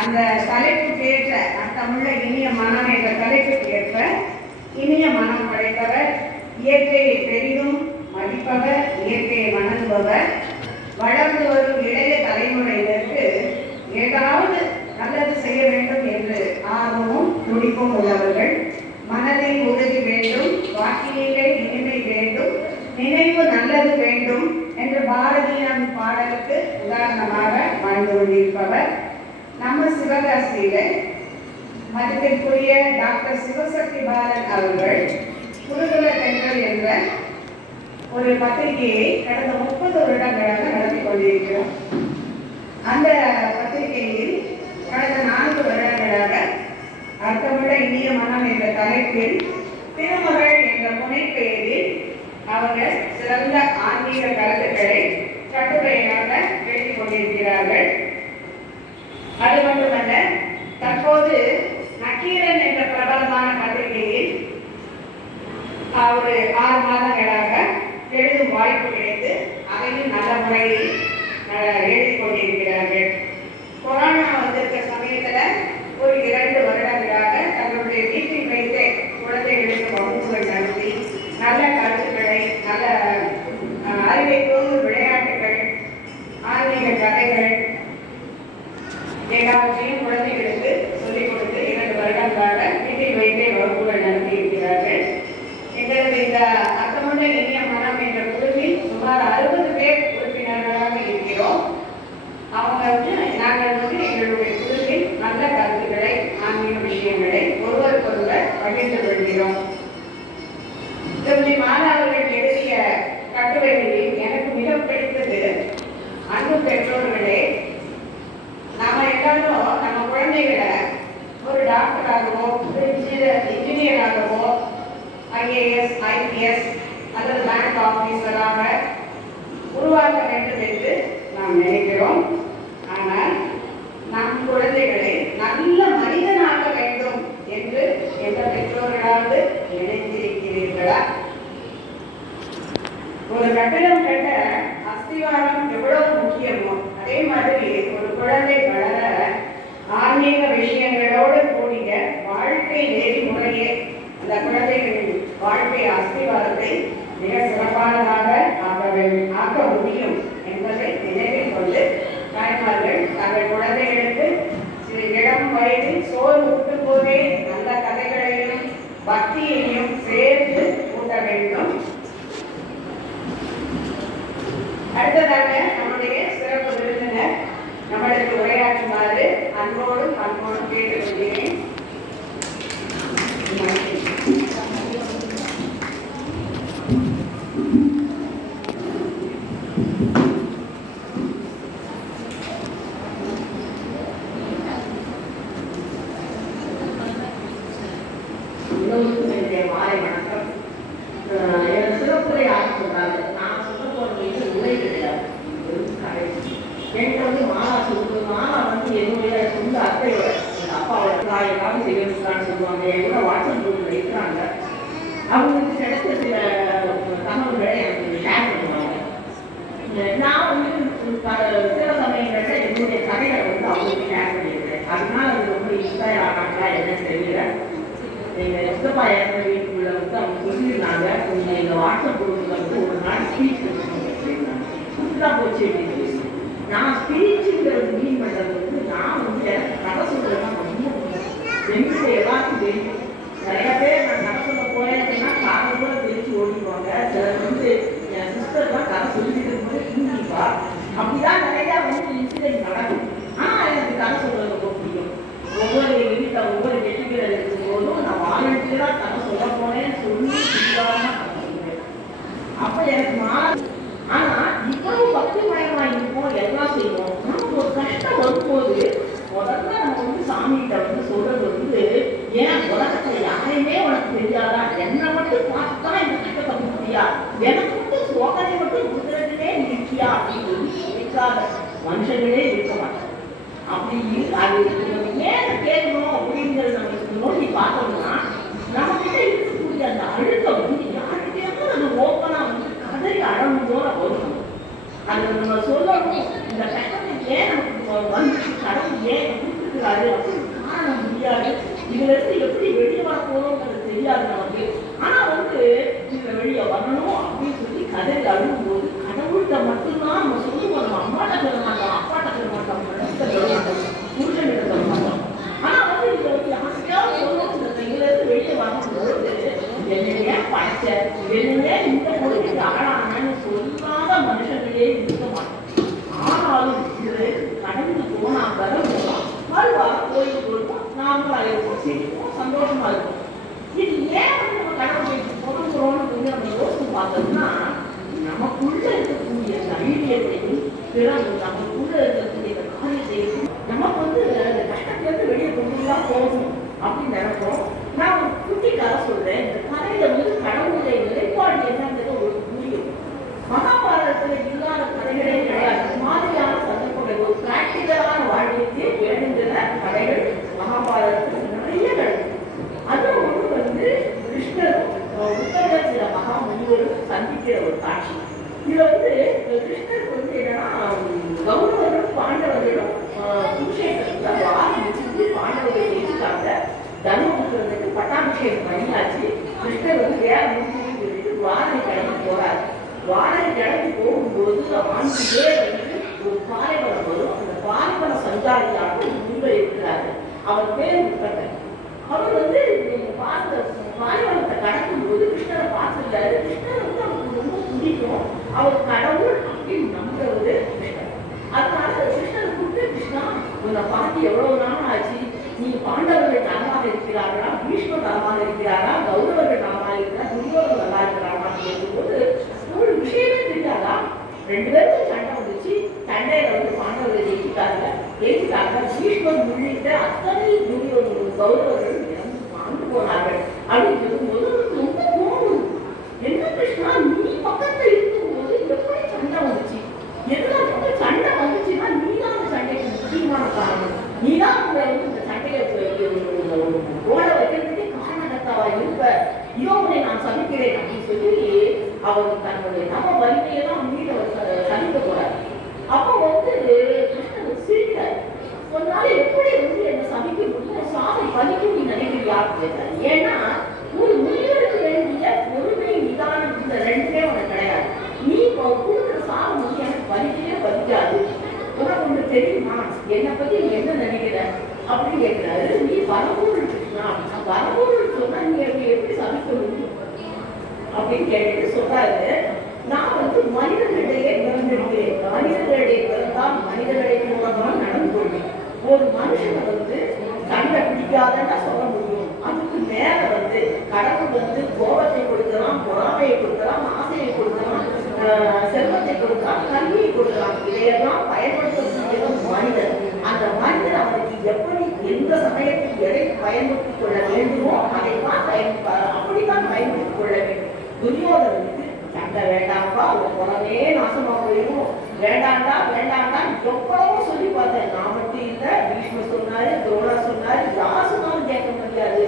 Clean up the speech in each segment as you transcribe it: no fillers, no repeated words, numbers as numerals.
அந்த தலைப்புக்கு ஏற்ற தமிழ இனிய மனம் என்ற தலைப்புக்கு ஏற்ப இனிய மனம் படைப்பவர், இயற்கையை பெரிதும் மதிப்பவர், இயற்கையை வணங்குபவர், வளர்ந்து வரும் இளைய தலைமுறையினருக்கு ஏதாவது நல்லது செய்ய வேண்டும் என்று ஆர்வமும் துடிப்பும் உள்ளவர்கள், மனதில் உறுதி வேண்டும், வாக்கிலே இனிமை வேண்டும், நினைவு நல்லது வேண்டும் என்று பாரதியார் பாடலுக்கு உதாரணமாக வாழ்ந்து கொண்டிருப்பவர் நம்ம சிவகாசியில மதிப்பிற்குரிய டாக்டர் சிவசக்தி பாலன் அவர்கள் குருகுல தென்றல் என்ற ஒரு பத்திரிகையை கடந்த 30 வருடங்களாக நடத்தி கொண்டிருக்கிறோம். அந்த பத்திரிகையில் கடந்த 4 வருடங்களாக அர்த்தமுள்ள இனிய மனம் என்ற தலைப்பில் திருமகள் என்ற புனைப்பெயரில் அவங்க சிறந்த ஆன்மீக கருத்துக்களை கட்டுரையாக எழுதிக் கொண்டிருக்கிறார்கள். அது மட்டுமல்ல, தற்போது நக்கீரன் என்ற பிரபலமான பத்திரிகையில் ஒரு 6 மாதங்களாக எழுதும் வாய்ப்பு கிடைத்து அதையும் நல்ல முறையில் எழுதி கொண்டிருக்கிறார்கள். கொரோனா வந்திருக்க சமயத்துல ஒரு 2 வருடங்களாக தங்களுடைய வீட்டில் வைத்து குழந்தைகளுக்கு வகுப்புகள் நடத்தி நல்ல கருத்துக்களை, நல்ல அறிவை தூண்டும் விளையாட்டுகள், ஆன்மீக கதைகள் எல்லாவற்றையும் குழந்தைகளுக்கு சொல்லிக் கொடுத்து 2 வருடங்களாக வீட்டில் வைத்தே வகுப்புகள் நடத்தி இருக்கிறார்கள். எங்களது இந்த அர்த்தமுள்ள இனிய மனம் என்ற குழுவில் சுமார் 60 பேர் உறுப்பினர்களாக இருக்கிறோம். நாங்கள் எங்களுடைய குழுவில் நல்ல கருத்துக்களை, ஆன்மீக விஷயங்களை ஒருவருக்கொருவர் பகிர்ந்து கொள்கிறோம். திருமதி மாணவர்கள் எழுதிய கட்டுரைகளில் எனக்கு மிக பிடித்தது, அன்பு பெற்றோர்களே, நாம எல்லாரும் நம்ம குழந்தைகளை ஒரு டாக்டராகவோ, ஒரு இன்ஜினியராகவோ, IAS, IPS அல்லது பேங்க் ஆபீசராக உருவாக்க வேண்டும் என்று நாம் நினைக்கிறோம். ஆனால் நம் குழந்தைகளை நல்ல மனிதனாக வேண்டும் என்று எந்த பெற்றோர்களாவது நினைத்திருக்கிறீர்களா? ஒரு கட்டிடம் கட்ட அஸ்திவாரம் எவ்வளவு முக்கியமோ அதே மாதிரி ஒரு குழந்தை வளர ஆன்மீக விஷயங்களோடு கூடிய வாழ்க்கை நெறிமுறையே அந்த குழந்தைகளின் வாழ்க்கை அஸ்திவாரத்தை மிக சிறப்பானதாக ஆக்க முடியும் என்பதை நினைவில் கொண்டு தாய்மார்கள் தங்கள் குழந்தைகளுக்கு இளம் வயதில் சோறு ஊட்டும் போதே நல்ல கதைகளையும் பக்தியையும் சேர்த்து ஊட்ட வேண்டும். அடுத்ததாக நம்முடைய சிறப்பு விருந்தினர் நம்மளுக்கு உரையாற்றுமாறு அன்போடும் கேட்டுக்கொள்கிறேன். மாலை வணக்கம். எனக்கு சிறப்புரை ஆக சொல்றாங்க. நான் சொல்ல போறது உரை கிடையாது, என்கிட்ட மாலா சொல்லுது. மாலா என்னுடைய சொந்த அத்தையோட எங்க அப்பாவோட தாயக்காக செய்யறதுக்கான்னு சொல்லுவாங்க. என்னோட வாட்ஸ்அப் குரூப்ல இருக்கிறாங்க. அவங்களுக்கு கிடைச்ச சில தகவல்களை எனக்கு ஷேர் பண்ணுவாங்க. நான் சில சமயங்கள்ல என்னுடைய கதைகளை அவங்களுக்கு ஷேர் பண்ணியிருக்கேன். அதனால அது ரொம்ப இன்ஸ்பயர் ஆகாங்களா என்னன்னு தெரியல. எங்கள் சித்தப்பா இறந்த வீட்டுக்குள்ள அவங்க சொல்லியிருந்தாங்க, கொஞ்சம் எங்கள் வாட்ஸ்அப் குரூப்பில் ஒரு நாள் ஸ்பீச் வச்சுக்கோங்க அப்படின்னாங்க. இப்படிதான் போச்சு அப்படின்னு சொல்லி நான் ஸ்பீச்சுங்கிறது மீன் பண்ணுறது நான் எனக்கு கதை சொல்றதுதான் ரொம்ப எங்களுக்கு எல்லாருக்கும் தெரியும். நிறைய பேர் நான் கதை சொல்ல போறேன் அப்படின்னா காலை கூட தெரிஞ்சு ஓடிக்குவாங்க. சிலர் என் சிஸ்டர்லாம் கதை சொல்லிட்டு இருக்கும்போது தூங்கிப்பா. அப்படிதான் நிறையா இன்சிடென்ட் நடக்கும். ஆனால் எனக்கு கதை சொல்றது ரொம்ப பிடிக்கும். ஒவ்வொரு வீட்டில் ஒவ்வொரு கெட்டுக்கள் இருக்கும் போதும் நான் வாலண்டியரா கதை சொல்ல போனேன்னு சொல்லி சொல்லுவேன். அப்ப எனக்கு மாறி. ஆனா இவ்வளவு பக்தி மயமா இருக்கும், எல்லாம் செய்வோம். நமக்கு ஒரு கஷ்டம் வரும்போது முதல்ல நம்ம சாமிகிட்ட சொல்றது ஏன் உலகத்துல யாரையுமே உனக்கு தெரியாதா, என்னை மட்டும் பார்த்தா இந்த கஷ்டத்தை முடியா, எனக்கு மட்டும் சோதனை மட்டும் கொடுக்கறதுலே நிற்கியா அப்படின்னு நினைக்காத மனுஷங்களே இருக்க மாட்டாங்க. அப்படி அது ஏன் கேட்கணும் அப்படிங்கிறது நம்ம நோக்கி பார்த்தோம்னா நம்மகிட்ட இருக்கக்கூடிய அந்த அழுத்தம் யாருக்கேமோ அது ஓப்பனா கதறி அழகுதோட வரும். அது நம்ம சொல்லணும், இந்த கஷ்டத்தை ஏன் நமக்கு வந்து கடவுள் ஏன் கொடுத்துருக்க இருக்காரு அப்படின்னு காண முடியாது. இதுல இருந்து எப்படி வெளியே வர போறோம்ங்கிறது தெரியாது நமக்கு. ஆனா வந்து இதுல வெளியே வரணும் அப்படின்னு சொல்லி கதை அழுகும் போது கடவுள்கிட்ட மட்டும்தான் நம்ம சொல்லுவோம். நம்ம அம்மாட்ட சொல்ல மாட்டோம், அப்பாட்ட சொல்ல மாட்டோம், புருஷன்கிட்ட சொல்ல மாட்டோம். ஆனா வந்து இதுல வந்து யாருக்கையாவது சொல்லுவோம், இதுல இருந்து வெளியே வரும்போது என்னைய படைச்ச, என்னைய இந்த பொழுதுக்கு ஆளானு சொல்லாத மனுஷங்களே இருக்க மாட்டோம். ஆனாலும் இது கடந்து போனா வரலாம், மறுவாரம் கோயிலுக்கு வருவோம், நாமளா இருப்போம், சிரிப்போம், சந்தோஷமா இருக்கும். இது ஏன் வந்து நம்ம கடவுளை புறம்புறோம்னு கொஞ்சம் நம்ம யோசனை பார்த்தோம்னா, நமக்குள்ள இருக்கக்கூடிய தைரியத்தையும் பிறகு நமக்குள்ள இருக்கக்கூடிய காரியத்தையும் நமக்கு வந்து அந்த கஷ்டத்துல இருந்து வெளியே கொண்டுலாம் போகணும் அப்படின்னு நினைப்போம். நான் ஒரு குட்டி கதை சொல்றேன். இந்த கதையில வந்து கடவுளுடைய நிலைப்பாடு என்னங்கிறது ஒரு புரியும். மகாபாரதத்துல இல்லாத கதைகளே கிடையாது. மாதிரியான சந்தர்ப்பங்கள், ஒரு பிராக்டிகலான வாழ்க்கைக்கு வேணுங்கிற கதைகள் மகாபாரதத்துல நிறைய கிடைக்கும். அதுல ஒன்று வந்து கிருஷ்ணரும் உத்தர சில மகா முனிவரும் சந்திக்கிற ஒரு காட்சி. இதுல வந்து கிருஷ்ணருக்கு வந்து என்னன்னா, கௌரவர்களும் பாண்டவர்களும் குருஷேத்திரத்துல வாரி முடிச்சு பாண்டவர்கள் ஜெயிச்சுட்டாங்க. தர்மபுத்திரனுக்கு பட்டாபிஷேகம் பண்ணியாச்சு. கிருஷ்ணர் வந்து வேற முடிச்சுன்னு சொல்லிட்டு வாரணை கிளம்பி போறாரு. வாரணை கிளம்பி போகும்போது ஆண்டிலே வந்து ஒரு பாலைவனம் வரும். அந்த பாலைவன சஞ்சாரியாக உள்ள இருக்கிறாரு. அவர் பேர் உத்தரன். அவர் வந்து பாலைவனத்தை கடக்கும் போது கிருஷ்ணரை பார்த்துருக்காரு. கிருஷ்ணர் வந்து அவருக்கு ரொம்ப பிடிக்கும். அவர் கடவுள் அப்படின்னு நம்புறவரு கிருஷ்ணர். அதனால கிருஷ்ணரை கூப்பிட்டு, கிருஷ்ணா உன்னை பார்த்து எவ்வளவு நாள் ஆச்சு, நீ பாண்டவர்கள் நலமாக இருக்கிறார்களா, பீஷ்மர் நலமாக இருக்கிறாரா, கௌரவர்கள் நலமாக இருக்கிறார், துரியோதனன் நல்லா இருக்கிறாரான்னு கேட்கும்போது ஒரு விஷயமே தெரியாதா. ரெண்டு பேருக்கும் சண்டை வந்துச்சு. சண்டையில வந்து பாண்டவர்கள் ஜெயிச்சுட்டாங்க. பீஷ்மர் உள்ளிட்ட அத்தனை கௌரவர்கள் வாழ்ந்து போனார்கள் அப்படின்னு சொல்லும்போது ரொம்ப கோபம். என்ன கிருஷ்ணா, நீ பக்கத்துல இருக்கும்போது எப்படி சண்டை வந்துச்சு? எதுனா பக்கம் சண்டை வந்துச்சுன்னா நீதான் அந்த சண்டைக்கு முக்கியமான காரணம். நீதான் இந்த சண்டையை ஓட வைக்கிறதுக்கு காரணகர்த்தாவா இருப்ப. இதோ உன்னை நான் சந்திக்கிறேன் அப்படின்னு சொல்லி அவர் தன்னுடைய நவ வலிமையெல்லாம் மீது சந்திக்க போறார். அப்போ வந்து கிருஷ்ணன் சிரிக்கிறார். ஒரு நாள் எப்படி வந்து என்ன சமைக்க முடியும், சாமி பலிக்கும் நீ நினைக்கிறியா கேட்டார். ஏன்னா ஒரு முனிவருக்கு வேண்டிய பொறுமை நிதானம் இந்த ரெண்டுமே உனக்கு கிடையாது. நீ கொடுக்குற சாமி வந்து எனக்கு பலிக்கவே பலிக்காது. உனக்கு ஒன்று தெரியுமா, என்னை பத்தி நீ என்ன நினைக்கிற அப்படின்னு கேட்கிறாரு. நீ வரம்பொருள் கிருஷ்ணா அப்படின்னா, வரம்பொருள் சொன்னா நீ எப்படி சமைக்க முடியும் அப்படின்னு கேட்டுட்டு சொல்றாரு. நான் வந்து மனிதர்களிடையே பிறந்திருக்கிறேன். மனிதர்களிடையே பிறந்தால் மனிதர்களிடையே மூலமாக நடந்து கொள்வேன். ஒரு மனுஷனை வந்து சண்டை பிடிக்காதன்னா சொல்ல முடியும். அதுக்கு மேல வந்து கடவுள் வந்து கோபத்தை கொடுக்கலாம், பொறாமையை கொடுக்கலாம், ஆசையை கொடுக்கலாம், செல்வத்தை கொடுக்கலாம், கல்வியை கொடுக்கலாம். இதையெல்லாம் பயன்படுத்தக்கூடிய மனிதன். அந்த மனிதன் அவனுக்கு எப்படி எந்த சமயத்தில் எதை பயன்படுத்திக் கொள்ள வேண்டுமோ அதைத்தான் அப்படித்தான் பயன்படுத்திக் கொள்ள வேண்டும். துரியோதனனுக்கு சண்டை வேண்டாம்ப்பா, உன் குலமே நாசமா போயிடும், வேண்டாண்டா வேண்டாண்டா எவ்வளவோ சொல்லி பார்த்தேன். நான் மட்டும் இல்லை, பீஷ்மர் சொன்னாரு, துரோணா சொன்னாரு, யார் சொன்னாலும் கேட்க முடியாது.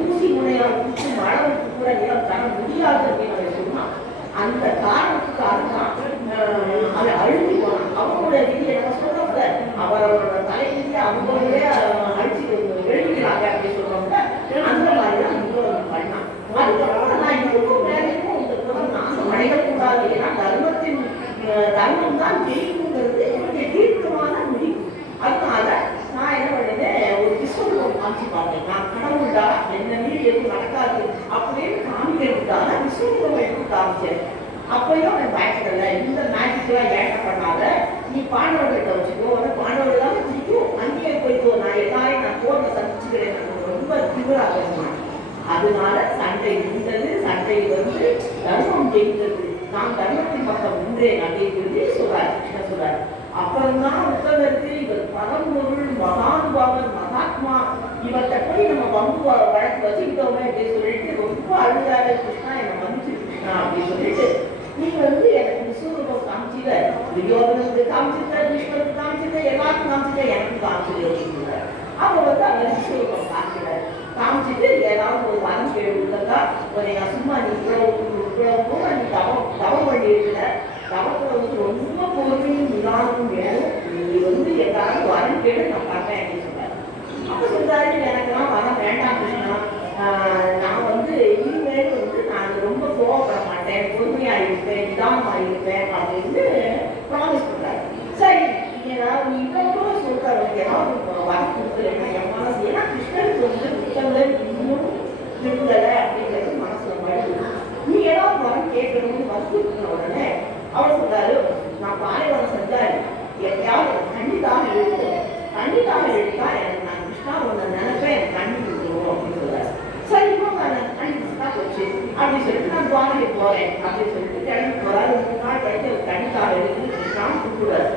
ஊசி முனையால் குச்சி மழவுக்கு கூட நிலம் தர முடியாது அப்படின்னு அவன் சொன்னான். அந்த காரணத்துக்காக தான் அதை அழுத்தி போனான். அவங்களுடைய விதியை நம்ம சொல்றோம்ல, அவரோட தலைவிதியை அவங்களே அழிச்சு எழுதிக்கிறாங்க அப்படின்னு சொல்றோம்ல, அந்த மாதிரிதான் துரியோதனன் பண்ணான். அதுக்கப்புறம் நான் இன்னும் வேலையும் இந்த குலம் நாசம் அடையக்கூடாது. ஏன்னா தர்மம் தான் ஜெயிக்குங்கிறது என்னுடைய தீர்க்கமான முடிவு. அதனால நான் என்ன பண்ணினேன், ஒரு விஸ்வரூபம் காமிச்சு பார்த்தேன். நான் கடவுள்டா, என்ன மீறி எதுவும் நடக்காது அப்படின்னு காமிக்கிறதுக்காக விஸ்வரூபம் எடுத்து காமிச்சேன். அப்பயும் அவன் பயப்படலை. இந்த மேஜிக்கெல்லாம் ஏற்ற பண்ணாத, நீ பாண்டவர்கிட்ட வச்சுக்கோ, பாண்டவர்கள் தான் வச்சுக்கோ, அங்கேயே போய்க்கோ, நான் எல்லாரையும் நான் போர்ல சந்திச்சுக்கிறேன். ரொம்ப திமிரா பேசுவான். அதனால சண்டை இருந்தது. சண்டை வந்து தர்மம் ஜெயித்தது. நான் தர்மத்தின் பக்கம் நின்றேன் அப்படின்னு சொல்றாரு கிருஷ்ண சொல்றாரு. அப்புறம்தான் உத்தரருக்கு இவர் பரம்பொருள், மகானுபாவன், மகாத்மா, இவர்கிட்ட போய் நம்ம பம்பு வழக்கு வச்சுக்கிட்டோமே அப்படின்னு சொல்லிட்டு ரொம்ப அழுதாரு. கிருஷ்ணா என்னை மன்னிச்சு கிருஷ்ணா அப்படின்னு சொல்லிட்டு, நீங்க வந்து எனக்கு விஸ்வரூபம் காமிச்சிட, துரியோதனுக்கு காமிச்சிருக்க, பீஷ்மருக்கு காமிச்சிருக்க, எல்லாருக்கும் காமிச்சிருக்க, எனக்கு காமிச்சிரு அப்படின்னு. அப்ப வந்து அவர் விஸ்வரூபம் காமிக்கிறார். காமிச்சிட்டு ஏதாவது ஒரு வரம் கேள்விக்கா, சும்மா நீ இவ்வளவு நீ தவம் பண்ணியிருக்கிற, தவத்துல வந்து ரொம்ப பொறுமையும் நிதானமும் வேணும். நீ வந்து ஏதாவது வரம் கேடு நான் பார்த்தேன் அப்படின்னு சொன்னார். இருப்பேன், பொறுமையா இருப்பேன், நிதானமா இருப்பேன் அப்படின்னு ப்ராமிஸ் பண்றாரு. சரி, ஏதாவது இவ்வளவு தூரம் சொல்றவங்க ஏதாவது வர கொடுக்குறேன்னா என் மனசு, ஏன்னா கிருஷ்ணனுக்கு வந்து புத்தகங்கள் இன்னும் திருந்தலை அப்படிங்கிறது மனசுல மழுது. நீ ஏதாவது வரம் கேட்கணும்னு வற்புறுத்தின உடனே அவர் சொல்றாரு, நான் பாலைவனம் செஞ்சாரு எப்பயாவது கண்டிப்பாக எழுதுறேன், கண்டிப்பாக எழுதிட்டா எனக்கு நான் கிருஷ்ணா ஒன்று நினைப்பேன், எனக்கு கண்ணி கொடுத்துருவோம் அப்படின்னு சொல்றாரு. சரி, இவங்க கண்டிப்பா போச்சு அப்படின்னு சொல்லிட்டு நான் துவாரகை போறேன் அப்படின்னு சொல்லிட்டு கிளம்பி போறாரு. 3 நாள் கழிச்சு அவர் கண்டிப்பாக எழுதி கிருஷ்ணான்னு கூப்பிடுறாரு.